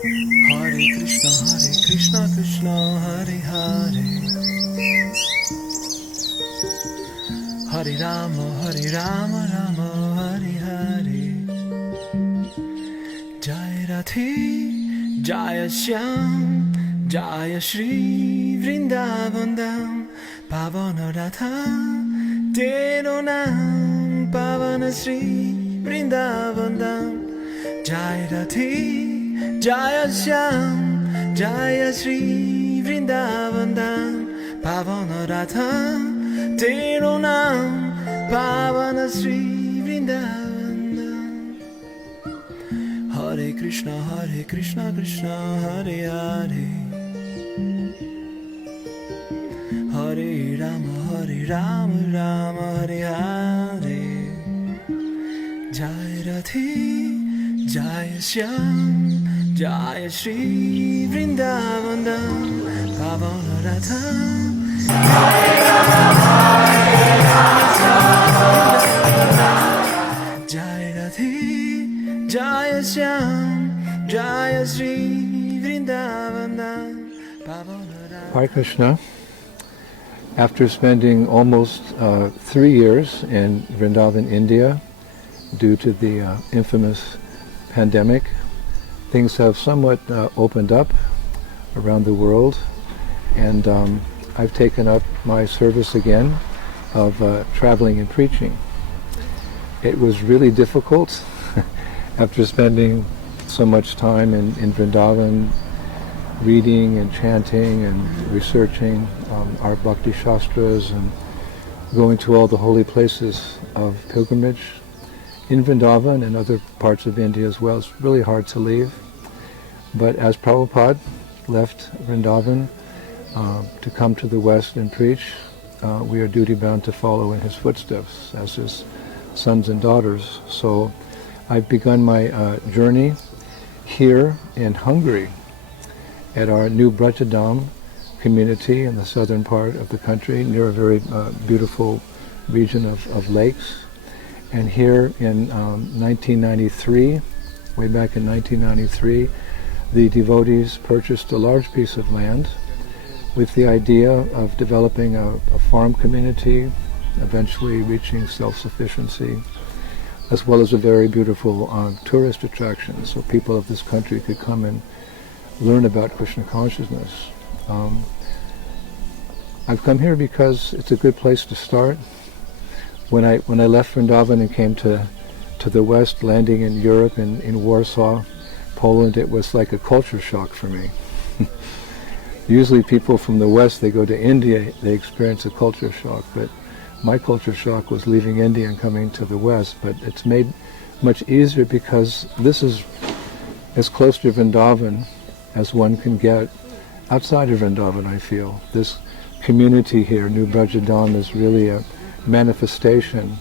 Hare Krishna, Krishna, Hare Hare, Hare Rama, Rama, Hare Hare. Jai Radhe, Jai Shyam, Jai Shri Vrindavan Dham, Pavana Radha, Tero Nam, Pavana Shri Vrindavan Dham. Jai Radhe, Jai Shyam, Jai Shri Vrindavan Dham, Pavana Radha, Tero Nam, Pavana Shri Vrindavan Dham. Hare Krishna, Krishna, Hare Hare, Hare Rama, Rama, Hare Hare. Jai Radhe, Jai Shyam, Jai Shri Vrindavan Dham, Pavana Radha, Jai Radhe, Jai Shyam, Jai Shri Vrindavan Dham, Pavana Radha. Hare Krishna. After spending almost 3 years in Vrindavan, India, due to the infamous pandemic, things have somewhat opened up around the world, and I've taken up my service again of traveling and preaching. It was really difficult after spending so much time in Vrindavan, reading and chanting and researching our Bhakti Shastras and going to all the holy places of pilgrimage in Vrindavan and other parts of India as well. It's really hard to leave. But as Prabhupada left Vrindavan to come to the West and preach, we are duty-bound to follow in his footsteps as his sons and daughters. So I've begun my journey here in Hungary at our new Vraja Dhama community in the southern part of the country, near a very beautiful region of lakes. And here in 1993, way back in 1993, the devotees purchased a large piece of land with the idea of developing a farm community, eventually reaching self-sufficiency, as well as a very beautiful tourist attraction, so people of this country could come and learn about Krishna consciousness. I've come here because it's a good place to start. When I left Vrindavan and came to the West, landing in Europe, in Warsaw, Poland, it was like a culture shock for me. Usually people from the West, they go to India, they experience a culture shock, but my culture shock was leaving India and coming to the West. But it's made much easier because this is as close to Vrindavan as one can get outside of Vrindavan, I feel. This community here, New Vraja Dhama, is really a manifestation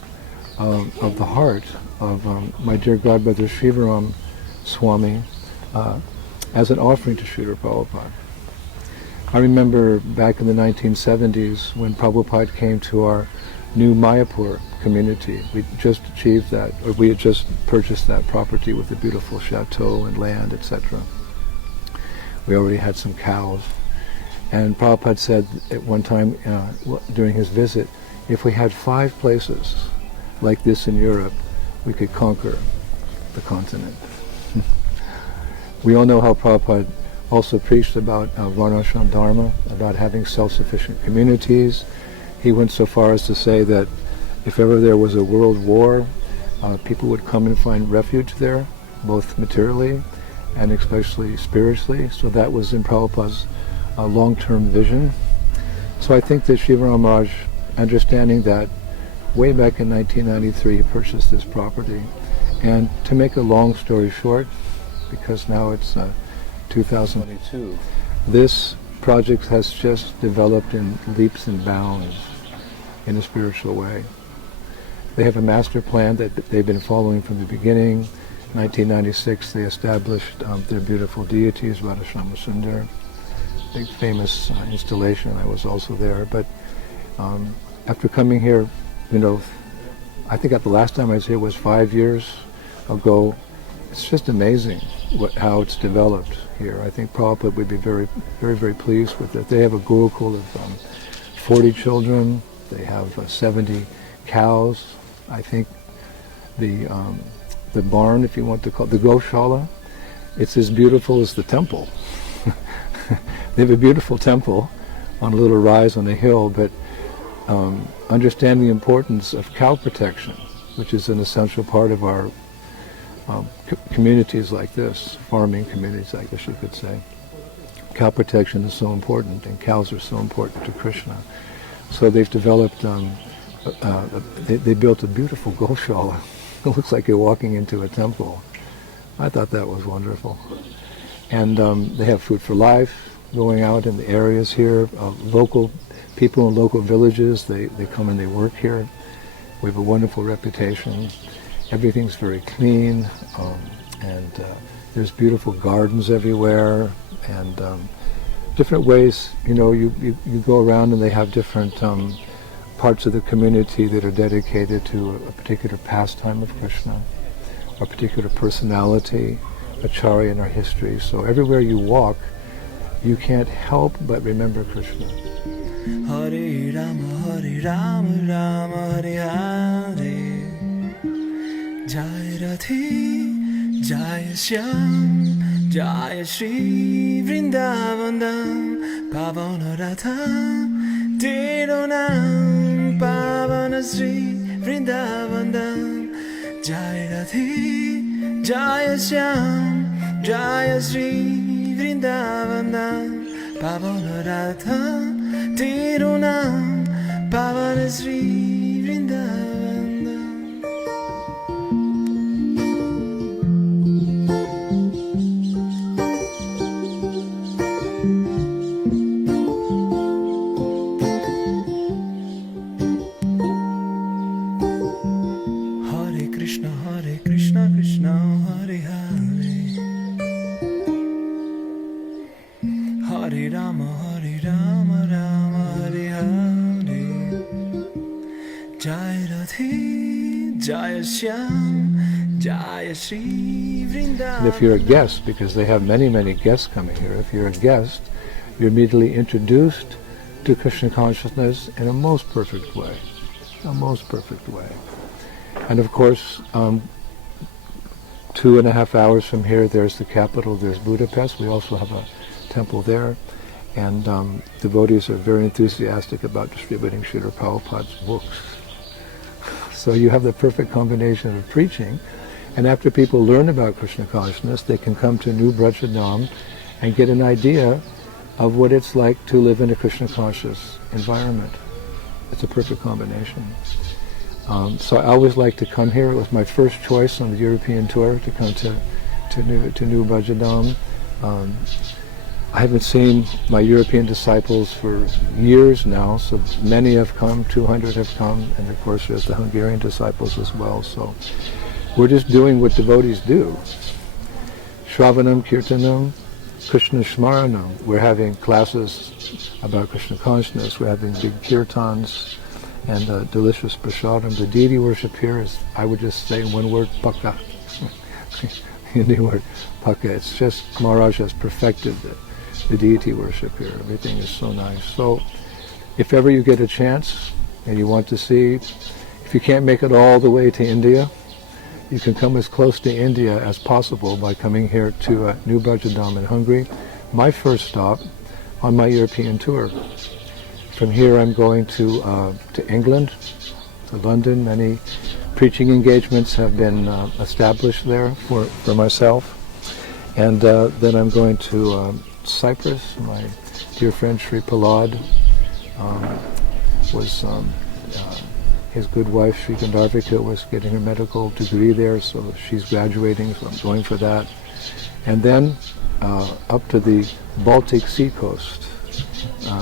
of the heart of my dear godbrother Shivaram Swami as an offering to Srila Prabhupada. I remember back in the 1970s when Prabhupada came to our new Mayapur community. We just achieved that, or we had just purchased that property with a beautiful chateau and land, etc. We already had some cows. And Prabhupada said at one time during his visit, if we had 5 places like this in Europe, we could conquer the continent. We all know how Prabhupada also preached about Varnashram Dharma, about having self-sufficient communities. He went so far as to say that if ever there was a world war, people would come and find refuge there, both materially and especially spiritually. So that was in Prabhupada's long-term vision. So I think that Shivaram Raj, understanding that way back in 1993, he purchased this property. And to make a long story short, because now it's 2022, this project has just developed in leaps and bounds in a spiritual way. They have a master plan that they've been following from the beginning. In 1996, they established their beautiful deities, Radharshama Sundar, big famous installation. I was also there. But after coming here, I think the last time I was here was 5 years ago. it's just amazing how it's developed here. I think Prabhupada would be very, very, very pleased with it. They have a Gurukul of 40 children. They have 70 cows. I think the barn, if you want to call it, the Goshala, it's as beautiful as the temple. They have a beautiful temple on a little rise on a hill, but understand the importance of cow protection, which is an essential part of our communities like this, farming communities, I guess you could say. Cow protection is so important, and cows are so important to Krishna. So they've developed, they built a beautiful Goshala. It looks like you're walking into a temple. I thought that was wonderful. And they have Food for Life going out in the areas here. Local people in local villages, they come and they work here. We have a wonderful reputation. Everything's very clean, and there's beautiful gardens everywhere, and different ways, you go around and they have different parts of the community that are dedicated to a particular pastime of Krishna, or a particular personality, acharya in our history. So everywhere you walk, you can't help but remember Krishna. Hare Rama, Rama Hare Hare. Jai Radhe, Jai Shyam, Jai Shri Vrindavan Dham, Pavana Radha, Tero Naam, Pavana Shri Vrindavan Dham. Jai Radhe, Jai Shyam, Jai Shri Vrindavan Dham, Pavana Radha, Tero Naam, Pavana Shri Vrindavan Dham. Krishna, Krishna, Hare Hare. Hare Rama, Rama Hare Hare. Jai Radhe, Jai Shyam, Jai Shri Vrindavan. And if you're a guest, because they have many, many guests coming here, if you're a guest, you're immediately introduced to Krishna consciousness in a most perfect way. A most perfect way. And of course, 2.5 hours from here, there's the capital, there's Budapest. We also have a temple there. And devotees are very enthusiastic about distributing Srila Prabhupada's books. So you have the perfect combination of preaching, and after people learn about Krishna consciousness, they can come to New Vraja Dhama and get an idea of what it's like to live in a Krishna conscious environment. It's a perfect combination. So I always like to come here. It was my first choice on the European tour to come to New Vraja Dhama. I haven't seen my European disciples for years now, so many have come, 200 have come, and of course there's the Hungarian disciples as well. So we're just doing what devotees do. Shravanam, Kirtanam, Krishna Shmaranam. We're having classes about Krishna consciousness. We're having big kirtans and delicious prasadam. The deity worship here is, I would just say in one word, paka. Hindi word, paka. It's just, Maharaj has perfected the deity worship here. Everything is so nice. So if ever you get a chance and you want to see, if you can't make it all the way to India, you can come as close to India as possible by coming here to New Vraja Dhama in Hungary, my first stop on my European tour. From here I'm going to England, to London. Many preaching engagements have been established there for myself. And then I'm going to Cyprus. My dear friend Sri Prahlad his good wife Sri Gandharvika was getting her medical degree there, so she's graduating, so I'm going for that. And then up to the Baltic Sea coast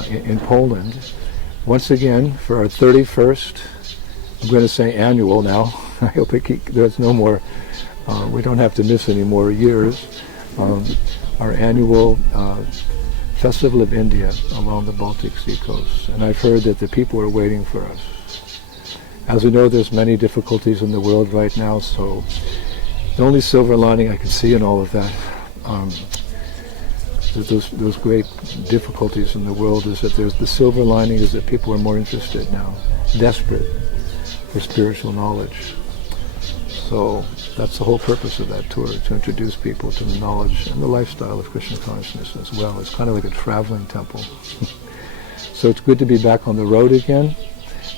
in Poland, once again for our 31st, I'm going to say annual now, I hope there's no more, we don't have to miss any more years, our annual Festival of India along the Baltic Sea coast. And I've heard that the people are waiting for us. As we know, there's many difficulties in the world right now, so The only silver lining I can see in all of that, those great difficulties in the world, is that there's the silver lining is that people are more interested now, desperate for spiritual knowledge. So that's the whole purpose of that tour, to introduce people to the knowledge and the lifestyle of Krishna consciousness as well. It's kind of like a traveling temple. So it's good to be back on the road again.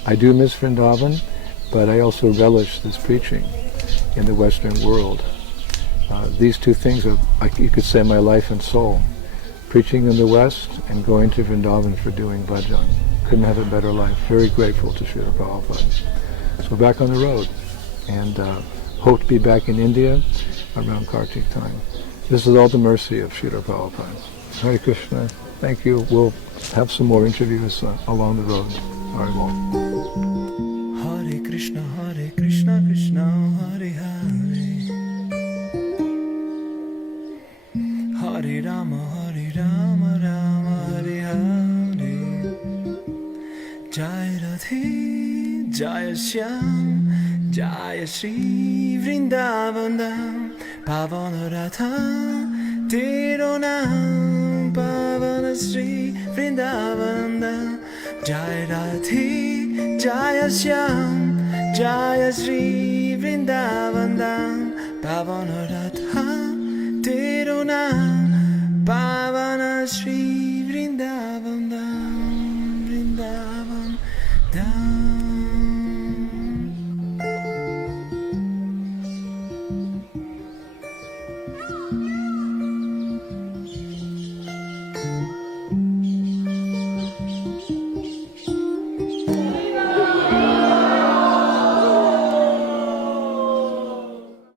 I do miss Vrindavan, but I also relish this preaching in the Western world. These two things are, you could say, my life and soul. Preaching in the West and going to Vrindavan for doing bhajan. Couldn't have a better life. Very grateful to Srila Prabhupada. So we're back on the road, and hope to be back in India around Kartik time. This is all the mercy of Srila Prabhupada. Hare Krishna. Thank you. We'll have some more interviews along the road. Hare Bol. Hare Krishna, Krishna Hare Hare, Hare Rama, Rama Hare Hare. Jai Radhe, Jai Shyam, Jai Shri Vrindavan Dham, Pavana Radha, Tero Naam, Pavana Shri Vrindavan Dham. Jai Radhe, Jai Shyam, Jai Shri Vrindavan Dham, Pavana Radha, Tero Naam, Pavana Shri